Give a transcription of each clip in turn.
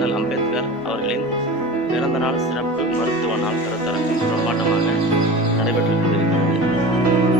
அண்ணல் அம்பேத்கர் அவர்களின் பிறந்தநாள் சிறப்பு மருத்துவ நாள் கருத்தரங்கம் பிரம்மாண்டமாக நடைபெற்று கொண்டிருக்கிறது.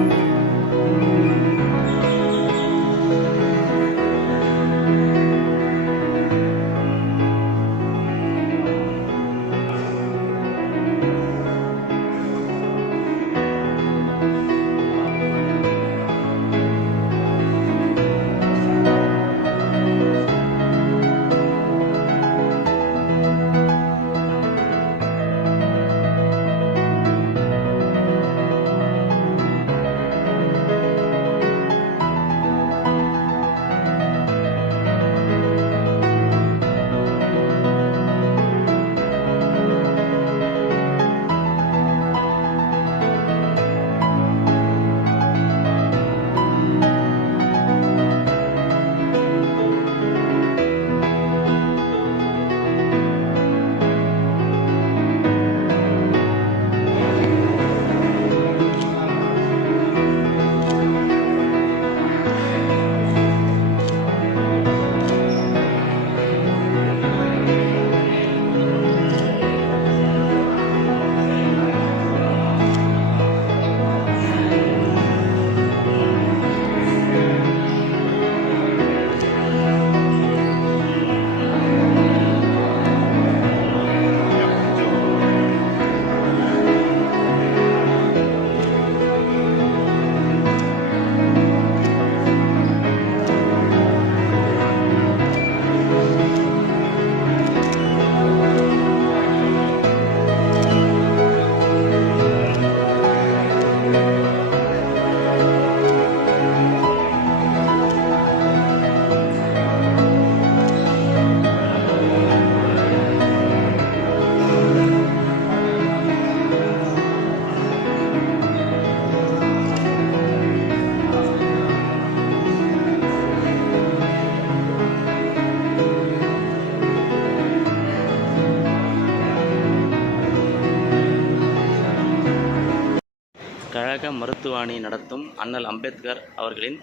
மருத்துவாணி மருத்துவமனை நடத்தும் அண்ணல் அம்பேத்கர் அவர்களின்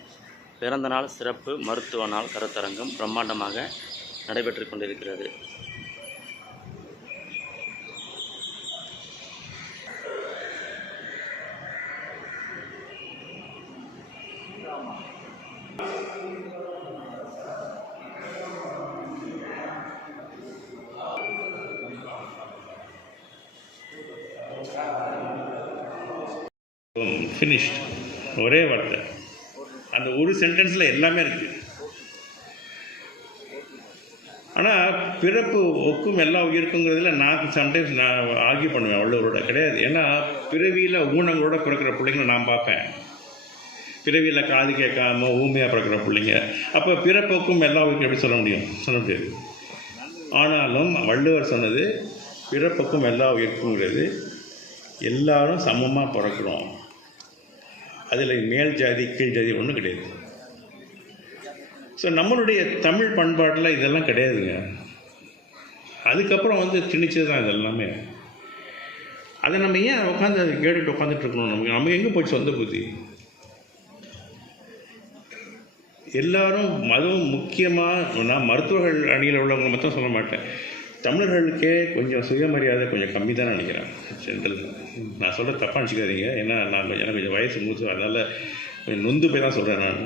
பிறந்தநாள் சிறப்பு மருத்துவ நாள் கருத்தரங்கம் பிரம்மாண்டமாக நடைபெற்றுக் கொண்டிருக்கிறது. ஃபினிஷ்ட் ஒரே வார்த்தை. அந்த ஒரு சென்டென்ஸில் எல்லாமே இருக்குது ஆனால் பிறப்பு ஒக்கும் எல்லா உயிருக்குங்கிறதுல நான் சம்டைம்ஸ் நான் ஆகி பண்ணுவேன் வள்ளுவரோட. கிடையாது. ஏன்னா பிறவியில் ஊனங்களோட பிறக்கிற பிள்ளைங்களை நான் பார்ப்பேன். பிறவியில் காது கேட்காம ஊமையாக பிறக்கிற பிள்ளைங்க. அப்போ பிறப்புக்கும் எல்லா உயிருக்கும் எப்படி சொல்ல முடியும்? சொல்ல முடியாது. ஆனாலும் வள்ளுவர் சொன்னது பிறப்புக்கும் எல்லா உயிருக்குங்கிறது எல்லாரும் சமமாக பிறக்கிறோம். அதில் மேல் ஜாதி கீழ் ஜாதி ஒன்றும் கிடையாது. ஸோ நம்மளுடைய தமிழ் பண்பாட்டில் இதெல்லாம் கிடையாதுங்க. அதுக்கப்புறம் வந்து திணிச்சது தான் இதெல்லாமே. அதை நம்ம ஏன் உட்காந்து அதை கேட்டுட்டு உட்காந்துட்டு இருக்கணும்? நமக்கு நமக்கு எங்கே போச்சு சொந்த புத்தி? எல்லாரும் மதம் முக்கியமாக நான் மருத்துவர்கள் அணியில் உள்ளவங்க மட்டும் சொல்ல மாட்டேன். தமிழர்களுக்கே கொஞ்சம் சுயமரியாதை கொஞ்சம் கம்மி தான் நினைக்கிறேன். ஜென்ரல் நான் சொல்கிற தப்பாக நினச்சிக்காதீங்க. ஏன்னா நான் கொஞ்சம் எனக்கு கொஞ்சம் வயசு மூச்சு அதனால் கொஞ்சம் நொந்து போய் தான் சொல்கிறேன் நான்.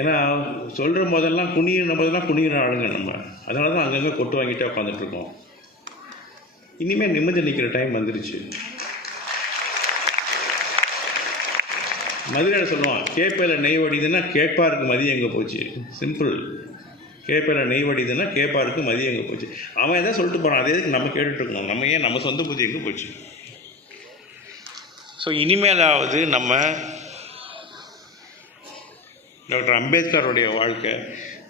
ஏன்னா சொல்கிற போதெல்லாம் குனியின போதெல்லாம் குனியின ஆளுங்க நம்ம. அதனால தான் அங்கங்கே கொட்டு வாங்கிட்டே உட்காந்துட்ருக்கோம் இனிமேல் நிம்மதி நிற்கிற டைம் வந்துருச்சு. மதுரையில் சொல்லுவான் கேப்பையில் நெய் வடிதுன்னா கேட்பாருக்கு மதியம் எங்கே போச்சு? சிம்பிள் கேப்பையில் நெய் வடிதுன்னா கேப்பாருக்கு மதியம் எங்கே போச்சு? அவன் எதாவது சொல்லிட்டு போகிறான் அதே இதுக்கு நம்ம கேட்டுட்டு இருக்கணும் நம்ம ஏன் நம்ம சொந்த புத்தி எங்கே போச்சு? ஸோ இனிமேலாவது நம்ம டாக்டர் அம்பேத்கருடைய வாழ்க்கை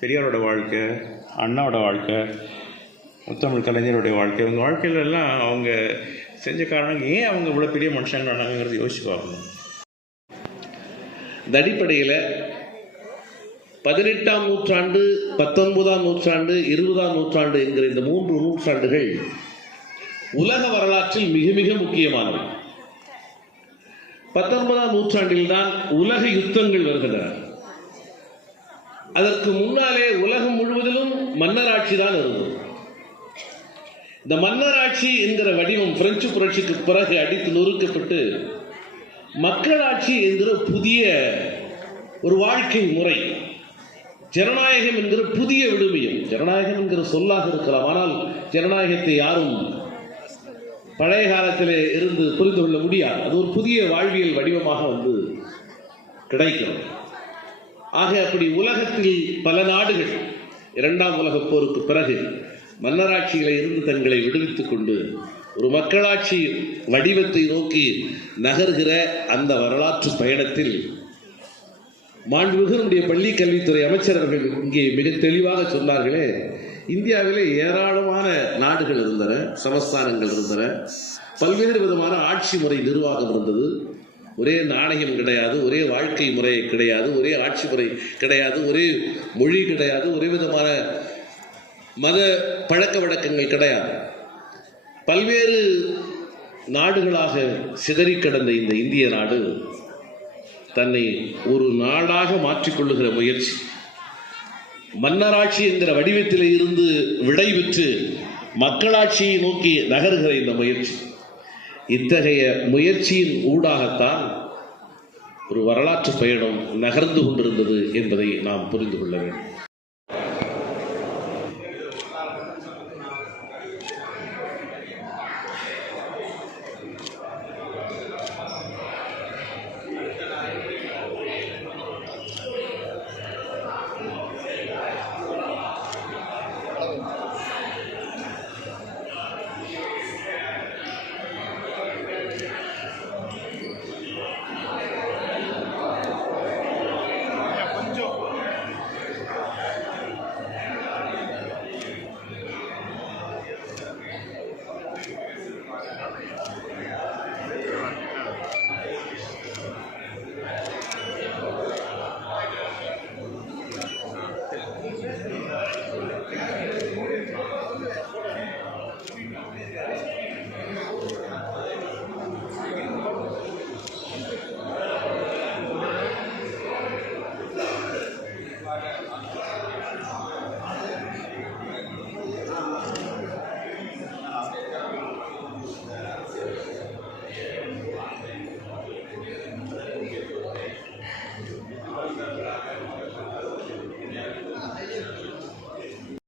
பெரியாரோட வாழ்க்கை அண்ணாவோட வாழ்க்கை முத்தமிழ் கலைஞருடைய வாழ்க்கை இவங்க வாழ்க்கையில எல்லாம் அவங்க செஞ்ச காரணம் ஏன் அவங்க இவ்வளோ பெரிய மனுஷன் ஆனாங்கிறது யோசிச்சு பார்க்கணும். இந்த அடிப்படையில் பதினெட்டாம் நூற்றாண்டு பத்தொன்பதாம் நூற்றாண்டு இருபதாம் நூற்றாண்டு என்கிற இந்த மூன்று நூற்றாண்டுகள் உலக வரலாற்றில் மிக மிக முக்கியமானவை. பத்தொன்பதாம் நூற்றாண்டில் தான் உலக யுத்தங்கள் வருகின்றன. அதற்கு முன்னாலே உலகம் முழுவதிலும் மன்னராட்சி தான் இருந்தது. இந்த மன்னராட்சி என்கிற வடிவம் பிரெஞ்சு புரட்சிக்கு பிறகு அடித்து நொறுக்கப்பட்டு மக்களாட்சி என்கிற புதிய ஒரு வாழ்க்கை முறை ஜனநாயகம் என்கிற புதிய விடுமையும் ஜனநாயகம் என்கிற சொல்லாக இருக்கலாம் ஆனால் ஜனநாயகத்தை யாரும் பழைய காலத்திலே இருந்து புரிந்து கொள்ள முடியாது. அது ஒரு புதிய வாழ்வியல் வடிவமாக வந்து கிடைக்கிறது. ஆக அப்படி உலகத்தில் பல நாடுகள் இரண்டாம் உலகப் போருக்கு பிறகு மன்னராட்சிகளை இருந்து தங்களை விடுவித்துக் கொண்டு ஒரு மக்களாட்சி வடிவத்தை நோக்கி நகர்கிற அந்த வரலாற்று பயணத்தில் மாண்புமிகு நம்முடைய பள்ளி கல்வித்துறை அமைச்சர் அவர்கள் இங்கே மிக தெளிவாக சொன்னார்களே இந்தியாவிலே ஏராளமான நாடுகள் இருந்தன சமஸ்தானங்கள் இருந்தன பல்வேறு விதமான ஆட்சி முறை நிர்வாகம் இருந்தது. ஒரே நாணயம் கிடையாது ஒரே வாழ்க்கை முறை கிடையாது ஒரே ஆட்சி முறை கிடையாது ஒரே மொழி கிடையாது ஒரே விதமான மத பழக்க வழக்கங்கள் கிடையாது. பல்வேறு நாடுகளாக சிதறி கிடந்த இந்த இந்திய நாடு தன்னை ஒரு நாடாக மாற்றிக்கொள்ளுகிற முயற்சி. மன்னராட்சி என்கிற வடிவத்தில் இருந்து விடைபெற்று மக்களாட்சியை நோக்கி நகர்கிற இந்த முயற்சி. இத்தகைய முயற்சியின் ஊடாகத்தான் ஒரு வரலாற்று பயணம் நகர்ந்து கொண்டிருந்தது என்பதை நாம் புரிந்து கொள்ள வேண்டும்.